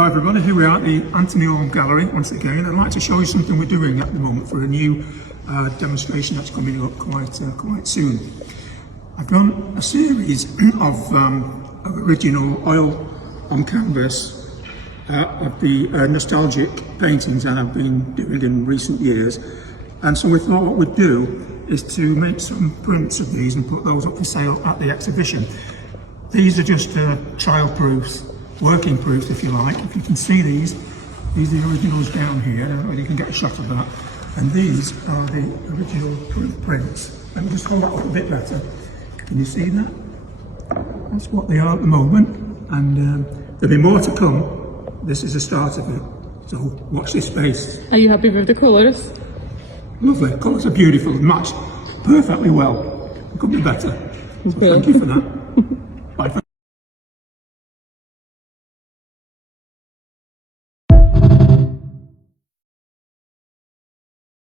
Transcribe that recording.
Hello everybody, here we are at the Anthony Orme Gallery once again. I'd like to show you something we're doing at the moment for a new demonstration that's coming up quite soon. I've done a series of original oil on canvas of the nostalgic paintings that I've been doing in recent years, and so we thought what we'd do is to make some prints of these and put those up for sale at the exhibition. These are just trial proofs, working proofs if you like. If you can see these are the originals down here. I don't know whether you can get a shot of that. And these are the original proof prints. Let me just hold that up a bit better. Can you see that? That's what they are at the moment, and there'll be more to come. This is the start of it, so watch this space. Are you happy with the colours? Lovely, colours are beautiful, match perfectly well. It could be better, so thank you for that.